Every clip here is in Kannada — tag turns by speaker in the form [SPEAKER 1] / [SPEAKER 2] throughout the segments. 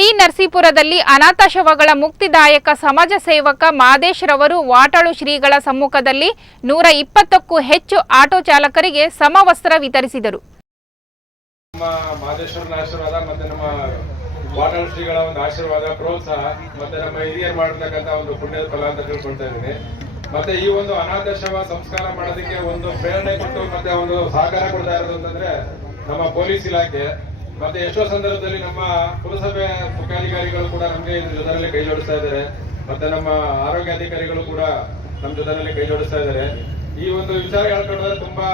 [SPEAKER 1] ಟಿ ನರಸೀಪುರದಲ್ಲಿ ಅನಾಥ ಶವಗಳ ಮುಕ್ತಿದಾಯಕ ಸಮಾಜ ಸೇವಕ ಮಾದೇಶ್ ರವರು ವಾಟಾಳು ಶ್ರೀಗಳ ಸಮ್ಮುಖದಲ್ಲಿ ನೂರ ಇಪ್ಪತ್ತಕ್ಕೂ ಹೆಚ್ಚು ಆಟೋ ಚಾಲಕರಿಗೆ ಸಮವಸ್ತ್ರ ವಿತರಿಸಿದರು.
[SPEAKER 2] ವಾಟಾಳ್ ಶ್ರೀಗಳ ಒಂದು ಆಶೀರ್ವಾದ, ಪ್ರೋತ್ಸಾಹ, ಮತ್ತೆ ನಮ್ಮ ಹಿರಿಯರು ಮಾಡಿರ್ತಕ್ಕಂಥ ಒಂದು ಪುಣ್ಯದ ಫಲ ಅಂತ ತಿಳ್ಕೊಳ್ತಾ ಇದ್ದೀನಿ. ಮತ್ತೆ ಈ ಒಂದು ಅನಾಥ ಶವ ಸಂಸ್ಕಾರ ಮಾಡೋದಕ್ಕೆ ಒಂದು ಪ್ರೇರಣೆ ಕೊಟ್ಟು ಮತ್ತೆ ಒಂದು ಸಹಕಾರ ಕೊಡ್ತಾ ಇರೋದು ಅಂತಂದ್ರೆ ನಮ್ಮ ಪೊಲೀಸ್ ಇಲಾಖೆ. ಮತ್ತೆ ಎಷ್ಟೋ ಸಂದರ್ಭದಲ್ಲಿ ನಮ್ಮ ಪುರಸಭೆ ಮುಖ್ಯಾಧಿಕಾರಿಗಳು ಕೂಡ ನಮಗೆ ಜೊತೆಯಲ್ಲಿ ಕೈ ಜೋಡಿಸ್ತಾ ಇದ್ದಾರೆ. ಮತ್ತೆ ನಮ್ಮ ಆರೋಗ್ಯ ಅಧಿಕಾರಿಗಳು ಕೂಡ ನಮ್ಮ ಜೊತೆಯಲ್ಲಿ ಕೈ ಜೋಡಿಸ್ತಾ ಇದ್ದಾರೆ. ಈ ಒಂದು ವಿಚಾರ ಹೇಳ್ಕೊಂಡ್ರೆ ತುಂಬಾ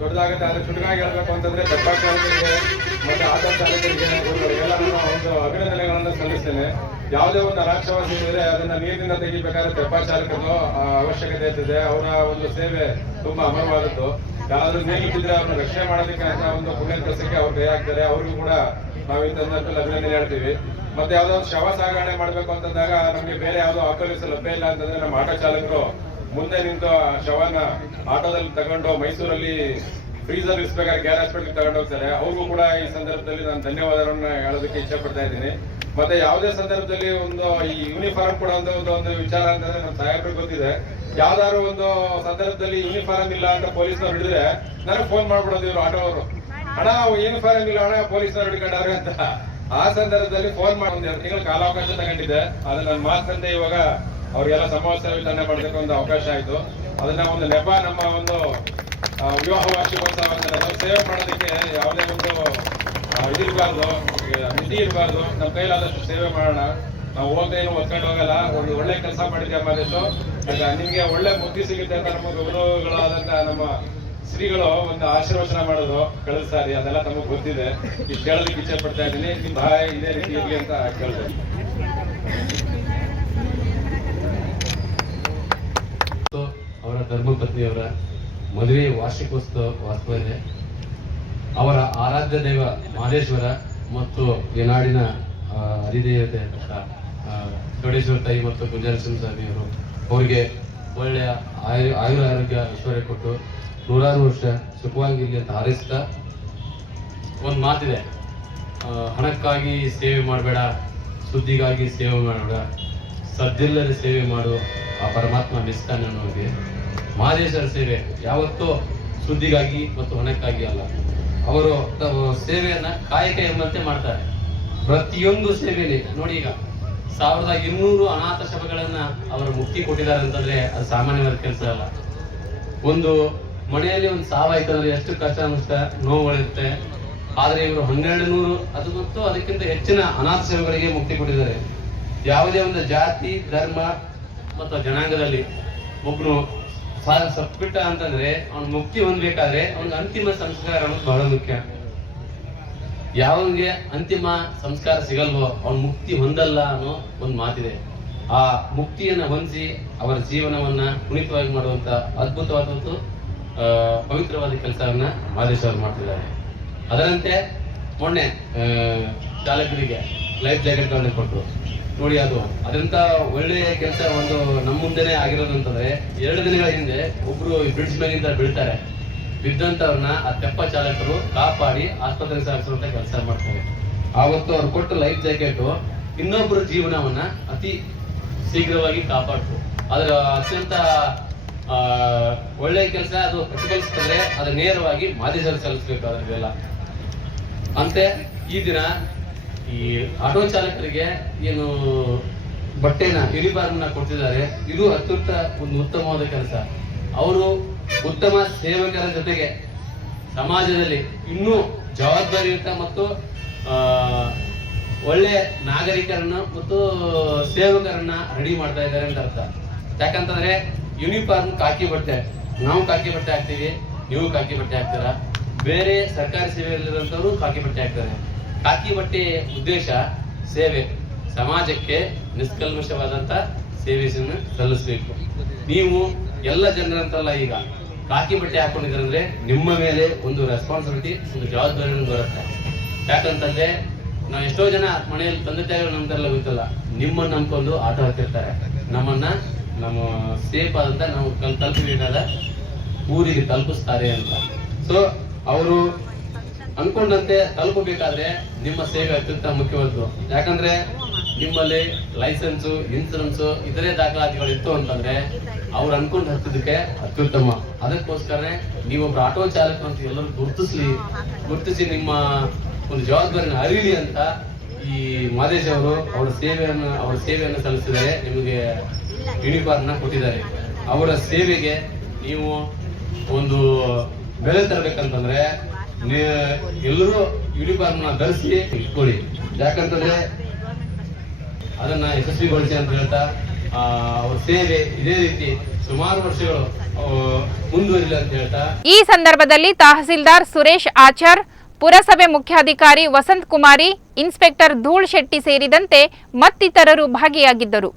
[SPEAKER 2] ದೊಡ್ಡದಾಗುತ್ತೆ. ಆದ್ರೆ ಚುಟುಕಾಗಿ ಹೇಳ್ಬೇಕು ಅಂತಂದ್ರೆ ಡಬ್ಬಾ ಚಾಲಕರಿಗೆ ಮತ್ತೆ ಆಟೋ ಚಾಲಕರಿಗೆ ಒಂದು ನಾನು ಒಂದು ಅಭಿನಂದನೆಗಳನ್ನು ಸಲ್ಲಿಸ್ತೇನೆ. ಯಾವುದೇ ಒಂದು ಅರಾಕ್ಷವಾಸಿ ಇದ್ರೆ ಅದನ್ನ ನೀರಿನಿಂದ ತೆಗಿಬೇಕಾದ್ರೆ ಡಬ್ಬಾ ಚಾಲಕರು ಅವಶ್ಯಕತೆ ಇರ್ತದೆ. ಅವರ ಒಂದು ಸೇವೆ ತುಂಬಾ ಅಮರವಾದದ್ದು. ಯಾರಾದ್ರೂ ನೀರಿಟ್ಟಿದ್ರೆ ಅವ್ರನ್ನ ರಕ್ಷಣೆ ಮಾಡೋದಕ್ಕೆ ಅಂತ ಒಂದು ಪುಣ್ಯ ಕೆಲಸಕ್ಕೆ ಅವ್ರು ಕೈ ಹಾಕ್ತಾರೆ ಅವ್ರಿಗೂ ಕೂಡ ನಾವು ಈ ಸಂದರ್ಭದಲ್ಲಿ ಅಭಿನಂದನೆ ಹೇಳ್ತೀವಿ. ಮತ್ತೆ ಯಾವ್ದೋ ಶವ ಸಾಗಣೆ ಮಾಡ್ಬೇಕು ಅಂತಂದಾಗ ನಮ್ಗೆ ಬೇರೆ ಯಾವ್ದೋ ಆಟೋಲಿಸ್ ಲಭ್ಯ ಇಲ್ಲ ಅಂತಂದ್ರೆ ನಮ್ಮ ಆಟೋ ಚಾಲಕರು ಮುಂದೆ ನಿಂತು ಆ ಶವನ ಆಟೋದಲ್ಲಿ ತಗೊಂಡು ಮೈಸೂರಲ್ಲಿ ಫ್ರೀಸರ್ ಇಸ್ಬೇಕಾದ್ರೆ ಗ್ಯಾರ್ ಹಾಸ್ಪಿಟಲ್ ತಗೊಂಡು ಹೋಗ್ತಾರೆ ಅವ್ರಿಗೂ ಕೂಡ ಈ ಸಂದರ್ಭದಲ್ಲಿ ನಾನು ಧನ್ಯವಾದಗಳನ್ನ ಹೇಳೋದಕ್ಕೆ ಇಚ್ಛೆ ಪಡ್ತಾ ಇದ್ದೀನಿ. ಮತ್ತೆ ಯಾವುದೇ ಸಂದರ್ಭದಲ್ಲಿ ಒಂದು ಈ ಯೂನಿಫಾರ್ಮ್ ಕೂಡ ಒಂದು ಒಂದು ಒಂದು ವಿಚಾರ ಅಂತಂದ್ರೆ ನಮ್ಮ ಸಾಹೇಬ್ರಿಗೆ ಗೊತ್ತಿದೆ. ಯಾವ್ದಾದ್ರು ಒಂದು ಸಂದರ್ಭದಲ್ಲಿ ಯೂನಿಫಾರ್ಮ್ ಇಲ್ಲ ಅಂತ ಪೊಲೀಸ್ನವ್ರು ಹಿಡಿದ್ರೆ ನನಗೆ ಫೋನ್ ಮಾಡ್ಬಿಡೋದು ಇವ್ರು, ಆಟೋ ಅವರು. ಹಣ ಯೂನಿಫಾರ್ಮ್ ಇಲ್ಲ ಹಣ ಪೊಲೀಸ್ನವ್ರು ಹಿಡ್ಕೊಂಡಾರೆ ಅಂತ. ಆ ಸಂದರ್ಭದಲ್ಲಿ ಫೋನ್ ಮಾಡಿ ಒಂದು ಎರಡು ತಿಂಗಳ ಕಾಲಾವಕಾಶ ತಗೊಂಡಿದ್ದೆ. ಅದು ನನ್ನ ಮಾತಂತೆ ಇವಾಗ ಅವರಿಗೆಲ್ಲ ಸಮಾವೇಶ ವಿತರಣೆ ಮಾಡೋದಕ್ಕೆ ಒಂದು ಅವಕಾಶ ಆಯ್ತು. ಅದನ್ನ ಒಂದು ನೆಪ ನಮ್ಮ ಒಂದು ವಿವಾಹ ವಾರ್ಷಿಕೋತ್ಸವ ಅಂತ ಸೇವೆ ಮಾಡೋದಕ್ಕೆ ಆ, ನಿಧಿ ಇರಬಾರ್ದು ನಮ್ಮ ಕೈಲಾದಷ್ಟು ಸೇವೆ ಮಾಡೋಣ. ನಾವು ಹೋಗದೆ ಏನು ಒತ್ಕೊಂಡು ಹೋಗಲ್ಲ. ಒಂದು ಒಳ್ಳೆ ಕೆಲಸ ಮಾಡಿದ್ದೆ ಆಗ ನಿಮ್ಗೆ ಒಳ್ಳೆ ಬುದ್ಧಿ ಸಿಗುತ್ತೆ ಅಂತ ನಮ್ಮ ಗೌರವಗಳಾದಂತ ನಮ್ಮ ಶ್ರೀಗಳು ಒಂದು ಆಶೀರ್ವಚನ ಮಾಡೋದು ಕಳೆದ ಸಾರಿ. ಅದೆಲ್ಲ ನಮಗೆ ಗೊತ್ತಿದೆ. ಇಷ್ಟು ಹೇಳೋದಕ್ಕೆ ಇಚ್ಛೆ ಪಡ್ತಾ ಇದ್ದೀನಿ. ನಿಮ್ಮ ಸಹಾಯ ಇದೇ ರೀತಿ ಇರಲಿ ಅಂತ
[SPEAKER 3] ಮತ್ತು ಅವರ ಧರ್ಮಪತ್ನಿಯವರ ಮದುವೆ ವಾರ್ಷಿಕೋತ್ಸವ ವಾಸ್ತವದೆ ಅವರ ಆರಾಧ್ಯ ದೈವ ಮಹದೇಶ್ವರ ಮತ್ತು ಈ ನಾಡಿನ ಆ, ಅಧಿದೇವತೆ ತಾಯಿ ಮತ್ತು ಗುಂಜಾರಸಿಂಹ ಸ್ವಾಮಿಯವರು ಅವರಿಗೆ ಒಳ್ಳೆಯ ಆಯು ಆಯುರ ಆರೋಗ್ಯ ಐಶ್ವರ್ಯ ಕೊಟ್ಟು ನೂರಾರು ವರ್ಷ ಸುಖವಾಗಿರಲಿ ಅಂತ ಹಾರೈಸ್ತಾ ಒಂದು ಮಾತಿದೆ. ಹಣಕ್ಕಾಗಿ ಸೇವೆ ಮಾಡಬೇಡ ಸುದ್ದಿಗಾಗಿ ಸೇವೆ ಮಾಡಬೇಡ ಸದ್ದಿಲ್ಲದೆ ಸೇವೆ ಮಾಡು ಆ ಪರಮಾತ್ಮ ಮೆಸ್ತಾನೆ ಅನ್ನೋರಿಗೆ ಮಹದೇಶ್ವರ ಸೇವೆ ಯಾವತ್ತೂ ಸುದ್ದಿಗಾಗಿ ಮತ್ತು ಹಣಕ್ಕಾಗಿ ಅಲ್ಲ. ಅವರು ಸೇವೆಯನ್ನ ಕಾಯಕ ಎಂಬಂತೆ ಮಾಡ್ತಾರೆ. ಪ್ರತಿಯೊಂದು ಸೇವೆಯಲ್ಲಿ, ನೋಡಿ ಈಗ, ಸಾವಿರದ ಇನ್ನೂರು ಅನಾಥ ಶವಗಳನ್ನ ಅವರು ಮುಕ್ತಿ ಕೊಟ್ಟಿದ್ದಾರೆ ಅಂತಂದ್ರೆ ಅದು ಸಾಮಾನ್ಯವಾದ ಕೆಲಸ ಅಲ್ಲ. ಒಂದು ಮನೆಯಲ್ಲಿ ಒಂದು ಸಾವಾಯ್ತಂದ್ರೆ ಎಷ್ಟು ಕಷ್ಟ ಅನಿಸ್ತಾ ನೋವುಗಳಿರುತ್ತೆ ಆದ್ರೆ ಇವರು ಹನ್ನೆರಡು ನೂರು, ಅದು ಮತ್ತು ಅದಕ್ಕಿಂತ ಹೆಚ್ಚಿನ ಅನಾಥ ಸೇವೆಗಳಿಗೆ ಮುಕ್ತಿ ಕೊಟ್ಟಿದ್ದಾರೆ. ಯಾವುದೇ ಒಂದು ಜಾತಿ, ಧರ್ಮ ಮತ್ತು ಜನಾಂಗದಲ್ಲಿ ಒಬ್ರು ಸ- ಸತ್ಬಿಟ್ಟ ಅಂತಂದ್ರೆ ಅವನು ಮುಕ್ತಿ ಹೊಂದ್ಬೇಕಾದ್ರೆ ಅವ್ನ ಅಂತಿಮ ಸಂಸ್ಕಾರ ಅನ್ನೋದು ಬಹಳ ಮುಖ್ಯ. ಯಾವನಿಗೆ ಅಂತಿಮ ಸಂಸ್ಕಾರ ಸಿಗಲ್ವೋ ಅವ್ನ ಮುಕ್ತಿ ಹೊಂದಲ್ಲ ಅನ್ನೋ ಒಂದು ಮಾತಿದೆ. ಆ ಮುಕ್ತಿಯನ್ನ ಹೊಂದಿಸಿ ಅವರ ಜೀವನವನ್ನ ಪುನೀತವಾಗಿ ಮಾಡುವಂತ ಅದ್ಭುತವಾದಂತು ಪವಿತ್ರವಾದ ಕೆಲಸವನ್ನ ಮಾದೇಶ್ವರ್ ಮಾಡ್ತಿದ್ದಾರೆ. ಅದರಂತೆ ಮೊನ್ನೆ ಚಾಲಕರಿಗೆ ಲೈಫ್ ಜಾಕೆಟ್ ಗಳನ್ನ ಕೊಟ್ಟರು ನೋಡಿ ಅದು. ಅದಂತ ಒಳ್ಳೆಯ ಕೆಲಸ ಒಂದು ನಮ್ಮ ಮುಂದೆನೆ ಆಗಿರೋದು ಅಂತಂದ್ರೆ, ಎರಡು ದಿನಗಳ ಹಿಂದೆ ಒಬ್ರು ಬ್ರಿಡ್ಜ್ ಮೇಲಿಂದ ಬೀಳ್ತಾರೆ. ಬಿದ್ದಂತವ್ರನ್ನ ಆ ತೆಪ್ಪ ಚಾಲಕರು ಕಾಪಾಡಿ ಆಸ್ಪತ್ರೆಗೆ ಸಾಗಿಸುವಂತ ಕೆಲಸ ಮಾಡ್ತಾರೆ. ಆವತ್ತು ಅವ್ರು ಕೊಟ್ಟ ಲೈಫ್ ಜಾಕೆಟ್ ಇನ್ನೊಬ್ಬರ ಜೀವನವನ್ನ ಅತಿ ಶೀಘ್ರವಾಗಿ ಕಾಪಾಡ್ತು. ಅದರ ಅತ್ಯಂತ ಒಳ್ಳೆಯ ಕೆಲಸ, ಅದು ಪ್ರತಿಫಲಿಸ್ತಂದ್ರೆ ಅದು ನೇರವಾಗಿ ಮಾದೇಶರು ಸಲ್ಲಿಸಬೇಕು ಅದರದೆಲ್ಲ ಅಂತೆ ಈ ದಿನ ಈ ಆಟೋ ಚಾಲಕರಿಗೆ ಏನು ಬಟ್ಟೆನ ಯೂನಿಫಾರ್ಮ್ನ ಕೊಡ್ತಿದ್ದಾರೆ. ಇದು ಅತ್ಯುತ್ತ ಒಂದು ಉತ್ತಮವಾದ ಕೆಲಸ. ಅವರು ಉತ್ತಮ ಸೇವಕರ ಜೊತೆಗೆ ಸಮಾಜದಲ್ಲಿ ಇನ್ನೂ ಜವಾಬ್ದಾರಿಯುತ ಮತ್ತು ಒಳ್ಳೆ ನಾಗರಿಕರನ್ನ ಮತ್ತು ಸೇವಕರನ್ನ ರೆಡಿ ಮಾಡ್ತಾ ಇದ್ದಾರೆ ಅಂತ ಅರ್ಥ. ಯಾಕಂತಂದ್ರೆ ಯೂನಿಫಾರ್ಮ್ ಕಾಕಿ ಬಟ್ಟೆ, ನಾವು ಕಾಕಿ ಬಟ್ಟೆ ಹಾಕ್ತೀವಿ, ನೀವು ಕಾಕಿ ಬಟ್ಟೆ ಹಾಕ್ತೀರಾ? ಬೇರೆ ಸರ್ಕಾರಿ ಸೇವೆಯಲ್ಲಿರುವಂತವರು ಕಾಕಿ ಬಟ್ಟೆ ಹಾಕ್ತಾರೆ. ಕಾಕಿ ಬಟ್ಟೆ ಉದ್ದೇಶ ಸೇವೆ. ಸಮಾಜಕ್ಕೆ ನಿಷ್ಕಲ್ಮಶವಾದಂತ ಸೇವೆಯನ್ನು ಸಲ್ಲಿಸಬೇಕು. ನೀವು ಎಲ್ಲ ಜನರಂತಲ್ಲ ಈಗ ಕಾಕಿ ಬಟ್ಟೆ ಹಾಕೊಂಡಿದ್ರಂದ್ರೆ ನಿಮ್ಮ ಮೇಲೆ ಒಂದು ರೆಸ್ಪಾನ್ಸಿಬಿಲಿಟಿ ಒಂದು ಜವಾಬ್ದಾರಿಯನ್ನು ಬರುತ್ತೆ. ಯಾಕಂತಂದ್ರೆ ನಾವು ಎಷ್ಟೋ ಜನ ಮನೆಯಲ್ಲಿ ತಂದೆ ತಾಯಿಗಳು ನಂಬ್ತಾರಲ್ಲ ಗೊತ್ತಲ್ಲ, ನಿಮ್ಮನ್ನ ನಂಬ್ಕೊಂಡು ಆಟ ಹಾಕಿರ್ತಾರೆ ನಮ್ಮನ್ನ ನಮ್ಮ ಸೇಫ್ ಆದಂತ ನಾವು ತಲುಪಬೇಕಾದ ಊರಿಗೆ ತಲುಪಿಸ್ತಾರೆ ಅಂತ. ಸೊ ಅವರು ಅನ್ಕೊಂಡಂತೆ ತಲುಪಬೇಕಾದ್ರೆ ನಿಮ್ಮ ಸೇವೆ ಅತ್ಯಂತ ಮುಖ್ಯವಾದ್ದು. ಯಾಕಂದ್ರೆ ನಿಮ್ಮಲ್ಲಿ ಲೈಸೆನ್ಸು, ಇನ್ಸೂರೆನ್ಸ್ ಇತರೆ ದಾಖಲಾತಿಗಳು ಇತ್ತು ಅಂತಂದ್ರೆ ಅವ್ರು ಅನ್ಕೊಂಡು ಹತ್ತಿದಕ್ಕೆ ಅತ್ಯುತ್ತಮ. ನೀವು ನೀವೊಬ್ರು ಆಟೋ ಚಾಲಕ ಅಂತ ಎಲ್ಲರೂ ಗುರುತಿಸ್ಲಿ, ಗುರುತಿಸಿ ನಿಮ್ಮ ಒಂದು ಜವಾಬ್ದಾರಿನ ಅರಿಲಿ ಅಂತ ಈ ಮಾದೇಶ್ ಅವರು ಅವರ ಸೇವೆಯನ್ನು ಅವರ ಸೇವೆಯನ್ನು ಸಲ್ಲಿಸಿದರೆ ನಿಮಗೆ ಯೂನಿಫಾರ್ಮ್ನ ಕೊಟ್ಟಿದ್ದಾರೆ. ಅವರ ಸೇವೆಗೆ ನೀವು ಒಂದು ಬೆಲೆ ತರಬೇಕಂತಂದ್ರೆ ಎಲ್ಲರೂ ಯೂನಿಫಾರ್ಮ್ನ ಧರಿಸಿ ಇಟ್ಕೊಳ್ಳಿ. ಯಾಕಂತಂದ್ರೆ ಅದನ್ನ ಯಶಸ್ವಿಗೊಳಿಸಿ ಅಂತ ಹೇಳ್ತಾ ಅವ್ರ ಸೇವೆ ಇದೇ ರೀತಿ ಸುಮಾರು ವರ್ಷಗಳು ಆ, ಮುಂದುವರಿಲಿ ಅಂತ ಹೇಳ್ತಾ.
[SPEAKER 1] ಈ ಸಂದರ್ಭದಲ್ಲಿ ತಹಸೀಲ್ದಾರ್ ಸುರೇಶ್ ಆಚಾರ್ ಪುರಸಭೆ ಮುಖ್ಯಾಧಿಕಾರಿ ವಸಂತ್ ಕುಮಾರಿ ಇನ್ಸ್ಪೆಕ್ಟರ್ ಧೂಳ್ ಶೆಟ್ಟಿ ಸೇರಿದಂತೆ ಮತ್ತಿತರರು ಭಾಗಿಯಾಗಿದ್ದರು.